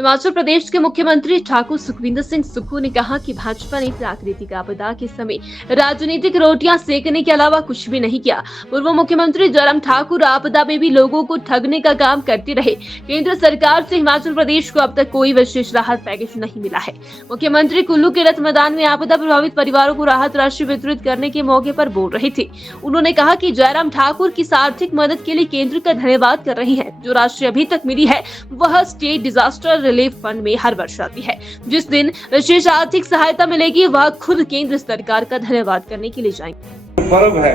हिमाचल प्रदेश के मुख्यमंत्री ठाकुर सुखविंदर सिंह सुक्खू ने कहा कि भाजपा ने प्राकृतिक आपदा के समय राजनीतिक रोटियां सेकने के अलावा कुछ भी नहीं किया। पूर्व मुख्यमंत्री जयराम ठाकुर आपदा में भी लोगों को ठगने का काम करते रहे। केंद्र सरकार से हिमाचल प्रदेश को अब तक कोई विशेष राहत पैकेज नहीं मिला है। मुख्यमंत्री कुल्लू के रथ मैदान में आपदा प्रभावित परिवारों को राहत राशि वितरित करने के मौके पर बोल रहे थे। उन्होंने कहा कि जयराम ठाकुर की आर्थिक मदद के लिए केंद्र का धन्यवाद कर रहे हैं। जो राशि अभी तक मिली है वह स्टेट डिजास्टर रिलीफ फंड में हर वर्ष आती है। जिस दिन विशेष आर्थिक सहायता मिलेगी वह खुद केंद्र सरकार का धन्यवाद करने के लिए जाएंगे। पर्व है,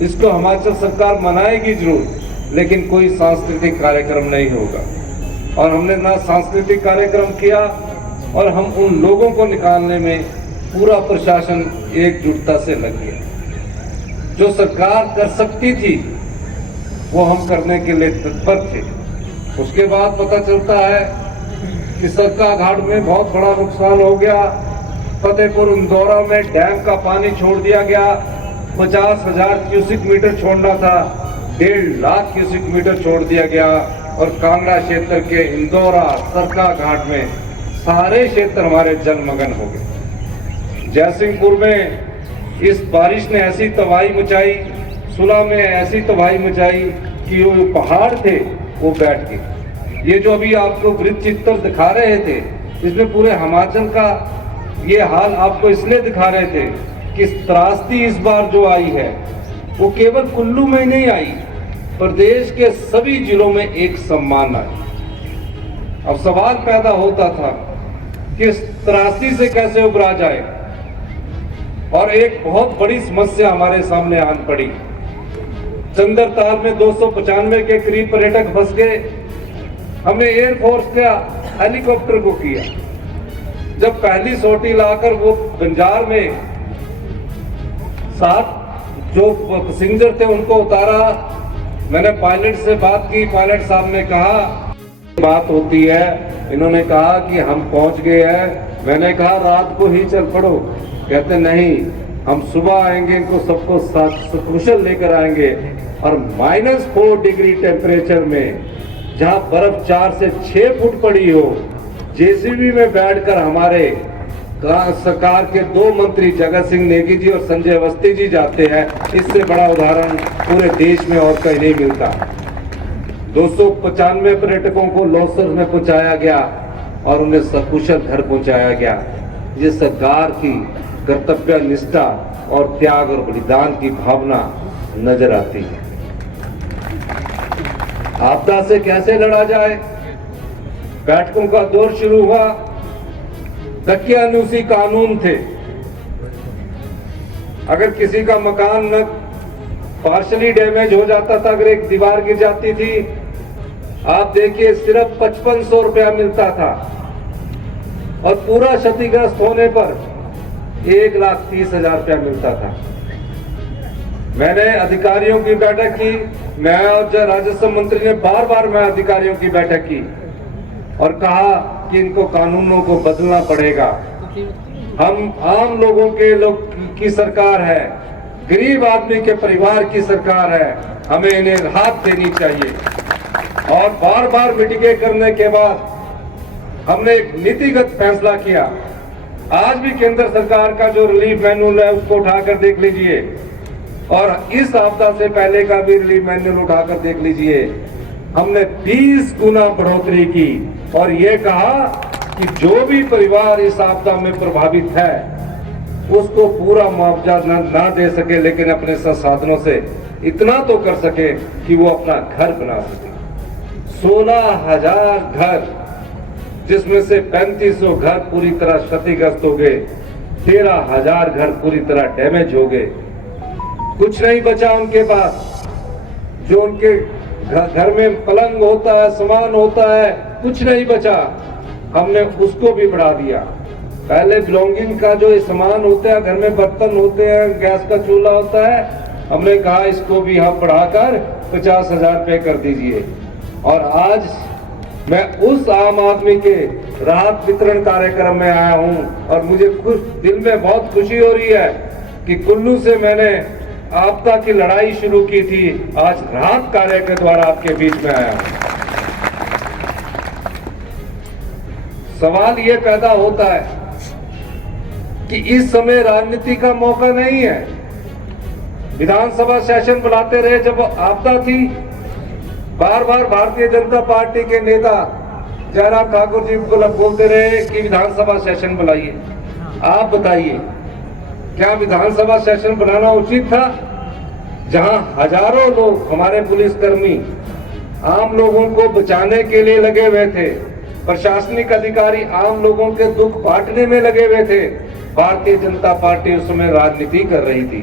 इसको हिमाचल सरकार मनाएगी जरूर, लेकिन कोई सांस्कृतिक कार्यक्रम नहीं होगा। और हमने ना सांस्कृतिक कार्यक्रम किया और हम उन लोगों को निकालने में पूरा प्रशासन एकजुटता से लग गया। जो सरकार कर सकती थी वो हम करने के लिए तत्पर थे। उसके बाद पता चलता है कि सरका घाट में बहुत बड़ा नुकसान हो गया। फतेहपुर इंदौरा में डैम का पानी छोड़ दिया गया। 50,000 क्यूसिक मीटर छोड़ना था, 1.5 लाख क्यूसिक मीटर छोड़ दिया गया। और कांगड़ा क्षेत्र के इंदौरा सरका घाट में सारे क्षेत्र हमारे जलमग्न हो गए। जयसिंहपुर में इस बारिश ने ऐसी तबाही मचाई, सुलह में ऐसी तबाही मचाई कि वो पहाड़ थे वो बैठ गए। ये जो अभी आपको वृत्त चित्र दिखा रहे थे, इसमें पूरे हिमाचल का ये हाल आपको इसलिए दिखा रहे थे कि त्रासदी इस बार जो आई है वो केवल कुल्लू में नहीं आई, प्रदेश के सभी जिलों में एक सम्मान आई। अब सवाल पैदा होता था कि इस त्रासदी से कैसे उबरा जाए, और एक बहुत बड़ी समस्या हमारे सामने आन पड़ी। चंद्रताल में 295 के करीब पर्यटक फंस गए। हमने एयरफोर्स का हेलीकॉप्टर को किया। जब पहली सोटी लाकर वो बंजार में 7 जो पैसेंजर थे उनको उतारा, मैंने पायलट से बात की। पायलट साहब ने कहा बात होती है, इन्होंने कहा कि हम पहुंच गए हैं। मैंने कहा रात को ही चल पड़ो। कहते नहीं, हम सुबह आएंगे, इनको सबको सकुशल लेकर आएंगे। और -4 डिग्री टेम्परेचर में जहां बर्फ 4 से 6 फुट पड़ी हो, जेसीबी में बैठकर हमारे सरकार के 2 मंत्री जगत सिंह नेगी जी और संजय अवस्थी जी जाते हैं। इससे बड़ा उदाहरण पूरे देश में और कहीं नहीं मिलता। 295 पर्यटकों को लॉसर में पहुंचाया गया और उन्हें सकुशल घर पहुंचाया गया। ये सरकार की कर्तव्य निष्ठा और त्याग और बलिदान की भावना नजर आती है। आपदा से कैसे लड़ा जाए, बैठकों का दौर शुरू हुआ। दकियानूसी कानून थे। अगर किसी का मकान न पार्शली डैमेज हो जाता था, अगर एक दीवार गिर जाती थी, आप देखिए सिर्फ 5500 रुपया मिलता था। और पूरा क्षतिग्रस्त होने पर 1,30,000 रुपया मिलता था। मैंने अधिकारियों की बैठक की, मैं और राजस्व मंत्री ने बार मैं अधिकारियों की बैठक की और कहा कि इनको कानूनों को बदलना पड़ेगा। हम आम लोगों की सरकार है, गरीब आदमी के परिवार की सरकार है, हमें इन्हें राहत देनी चाहिए। और बार मिटिगेट करने के बाद हमने एक नीतिगत फैसला किया। आज भी केंद्र सरकार का जो रिलीफ मैनुअल है उसको उठाकर देख लीजिए, और इस आपदा से पहले का भी रिलीफ मैनुअल उठाकर देख लीजिए। हमने 20 गुना बढ़ोतरी की और ये कहा कि जो भी परिवार इस आपदा में प्रभावित है उसको पूरा मुआवजा ना दे सके, लेकिन अपने संसाधनों से इतना तो कर सके कि वो अपना घर बना सके। 16,000 घर, जिसमें से 3500 घर पूरी तरह क्षतिग्रस्त हो गए, 13,000 घर पूरी तरह डैमेज हो गए। कुछ नहीं बचा उनके पास। जो उनके घर में पलंग होता है, सामान होता है, कुछ नहीं बचा। हमने उसको भी बढ़ा दिया। पहले बिलोंगिंग का जो सामान होता है, घर में बर्तन होते हैं, गैस का चूल्हा होता है, हमने कहा इसको भी हम बढ़ाकर 50,000 रुपये कर दीजिए। और आज मैं उस आम आदमी के राहत वितरण कार्यक्रम में आया हूं और मुझे दिल में बहुत खुशी हो रही है कि कुल्लू से मैंने आपदा की लड़ाई शुरू की थी, आज राहत कार्य के द्वारा आपके बीच में आया हूं। सवाल ये पैदा होता है कि इस समय राजनीति का मौका नहीं है। विधानसभा सेशन बुलाते रहे जब आपदा थी, बार बार भारतीय जनता पार्टी के नेता जयराम ठाकुर जी को बोलते रहे कि विधानसभा सेशन बुलाइए। आप बताइए, क्या विधानसभा सेशन बुलाना उचित था, जहां हजारों लोग हमारे पुलिसकर्मी आम लोगों को बचाने के लिए लगे हुए थे, प्रशासनिक अधिकारी आम लोगों के दुख बांटने में लगे हुए थे। भारतीय जनता पार्टी उस समय राजनीति कर रही थी।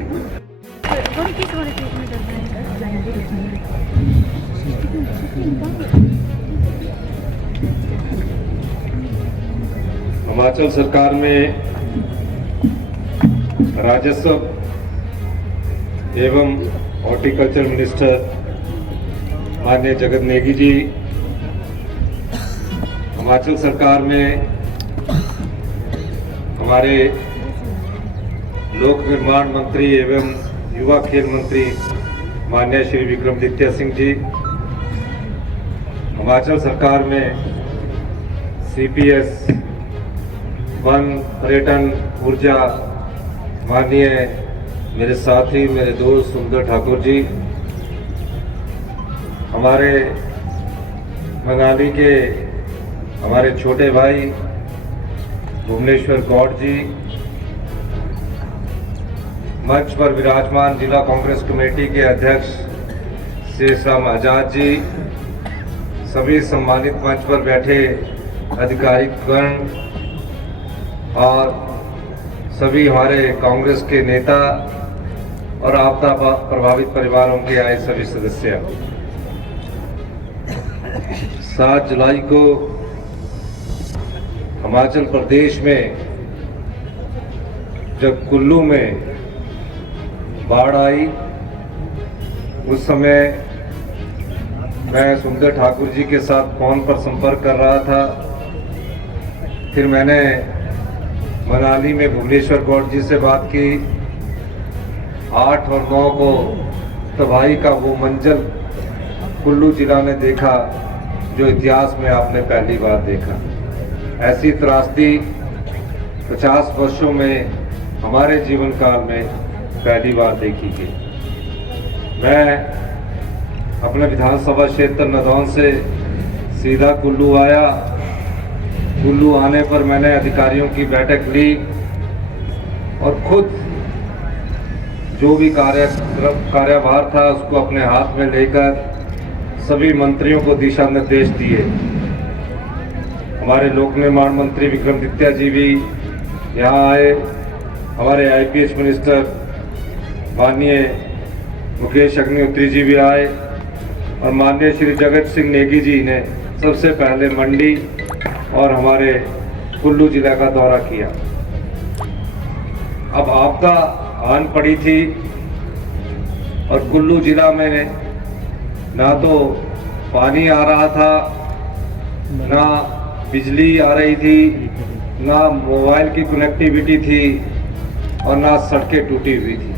हिमाचल सरकार में राजस्व एवं हॉर्टिकल्चर मिनिस्टर माननीय जगत नेगी जी, हिमाचल सरकार में हमारे लोक निर्माण मंत्री एवं युवा खेल मंत्री माननीय श्री विक्रमादित्य सिंह जी, हिमाचल सरकार में CPS वन पर्यटन ऊर्जा माननीय मेरे साथी मेरे दोस्त सुंदर ठाकुर जी, हमारे मनाली के हमारे छोटे भाई भुवनेश्वर गौड़ जी, मंच पर विराजमान जिला कांग्रेस कमेटी के अध्यक्ष शेषराम आजाद जी, सभी सम्मानित मंच पर बैठे अधिकारीगण और सभी हमारे कांग्रेस के नेता और आपदा प्रभावित परिवारों के आए सभी सदस्य, 7 जुलाई को हिमाचल प्रदेश में जब कुल्लू में बाढ़ आई, उस समय मैं सुंदर ठाकुर जी के साथ फोन पर संपर्क कर रहा था। फिर मैंने मनाली में भुवनेश्वर गौड़ जी से बात की। 8 और 9 को तबाही का वो मंजर कुल्लू जिला ने देखा जो इतिहास में आपने पहली बार देखा। ऐसी त्रासदी 50 वर्षों में हमारे जीवन काल में पहली बार देखी गई। मैं अपने विधानसभा क्षेत्र नदौन से सीधा कुल्लू आया। कुल्लू आने पर मैंने अधिकारियों की बैठक ली और खुद जो भी कार्यभार था उसको अपने हाथ में लेकर सभी मंत्रियों को दिशा निर्देश दिए। हमारे लोक निर्माण मंत्री विक्रमादित्य जी भी यहाँ आए, हमारे IPS मिनिस्टर माननीय मुकेश अग्निहोत्री जी भी आए और माननीय श्री जगत सिंह नेगी जी ने सबसे पहले मंडी और हमारे कुल्लू जिला का दौरा किया। अब आपदा आन पड़ी थी और कुल्लू जिला में ना तो पानी आ रहा था, ना बिजली आ रही थी, ना मोबाइल की कनेक्टिविटी थी और ना सड़कें टूटी हुई थी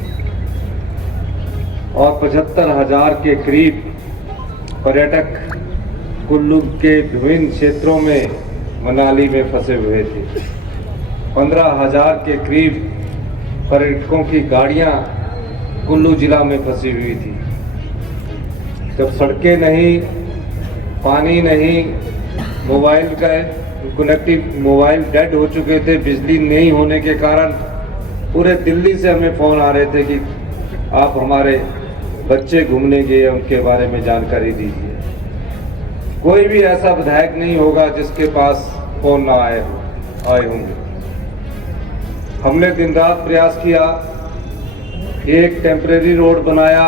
और 75,000 के करीब पर्यटक कुल्लू के विभिन्न क्षेत्रों में मनाली में फंसे हुए थे। 15,000 के करीब पर्यटकों की गाड़ियां कुल्लू जिला में फंसी हुई थी। जब सड़कें नहीं, पानी नहीं, मोबाइल डेड हो चुके थे, बिजली नहीं होने के कारण पूरे दिल्ली से हमें फ़ोन आ रहे थे कि आप हमारे बच्चे घूमने गए, उनके बारे में जानकारी दीजिए। कोई भी ऐसा विधायक नहीं होगा जिसके पास फोन ना आए होंगे। हमने दिन रात प्रयास किया, एक टेम्परेरी रोड बनाया।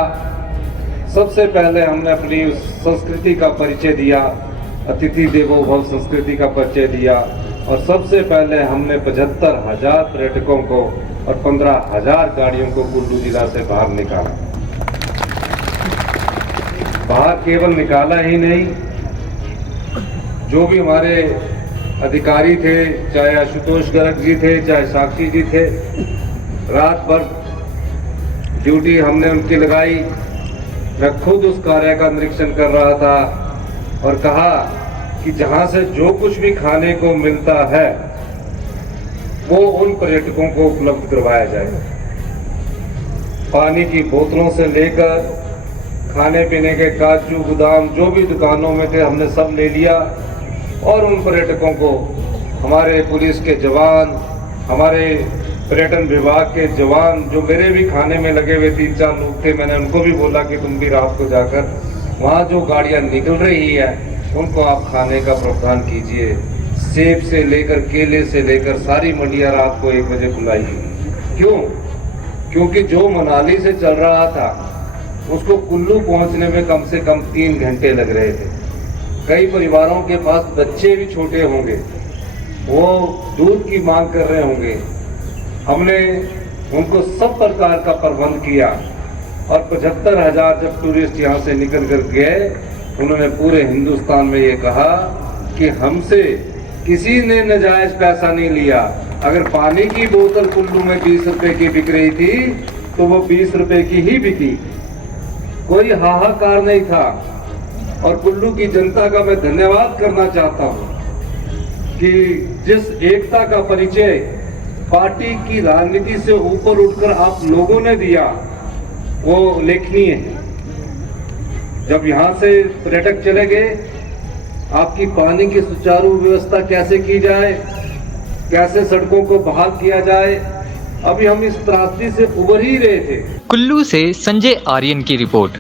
सबसे पहले हमने अपनी उस संस्कृति का परिचय दिया, अतिथि देवो भव संस्कृति का परिचय दिया और सबसे पहले हमने 75,000 पर्यटकों को और 15,000 गाड़ियों को कुल्लू जिला से बाहर निकाला। बाहर केवल निकाला ही नहीं, जो भी हमारे अधिकारी थे, चाहे आशुतोष गर्ग जी थे, चाहे साक्षी जी थे, रात भर ड्यूटी हमने उनकी लगाई। मैं खुद उस कार्य का निरीक्षण कर रहा था और कहा कि जहां से जो कुछ भी खाने को मिलता है वो उन पर्यटकों को उपलब्ध करवाया जाए। पानी की बोतलों से लेकर खाने पीने के काजू बादाम जो भी दुकानों में थे हमने सब ले लिया और उन पर्यटकों को हमारे पुलिस के जवान, हमारे पर्यटन विभाग के जवान जो मेरे भी खाने में लगे हुए 3-4 लोग थे, मैंने उनको भी बोला कि तुम भी रात को जाकर वहाँ जो गाड़ियाँ निकल रही है उनको आप खाने का प्रावधान कीजिए। सेब से लेकर केले से लेकर सारी मंडियाँ रात को 1 बजे खुलाइए। क्यों? क्योंकि जो मनाली से चल रहा था उसको कुल्लू पहुंचने में कम से कम 3 घंटे लग रहे थे। कई परिवारों के पास बच्चे भी छोटे होंगे, वो दूध की मांग कर रहे होंगे। हमने उनको सब प्रकार का प्रबंध किया और 75,000 जब टूरिस्ट यहाँ से निकल कर गए, उन्होंने पूरे हिंदुस्तान में ये कहा कि हमसे किसी ने नाजायज पैसा नहीं लिया। अगर पानी की बोतल कुल्लू में 20 रुपए की बिक रही थी तो वो 20 रुपए की ही बिकी, कोई हाहाकार नहीं था। और कुल्लू की जनता का मैं धन्यवाद करना चाहता हूँ कि जिस एकता का परिचय पार्टी की राजनीति से ऊपर उठकर आप लोगों ने दिया वो उल्लेखनीय है। जब यहाँ से पर्यटक चले गए, आपकी पानी की सुचारू व्यवस्था कैसे की जाए, कैसे सड़कों को बहाल किया जाए, अभी हम इस त्रासदी से उबर ही रहे थे। कुल्लू से संजय आर्यन की रिपोर्ट।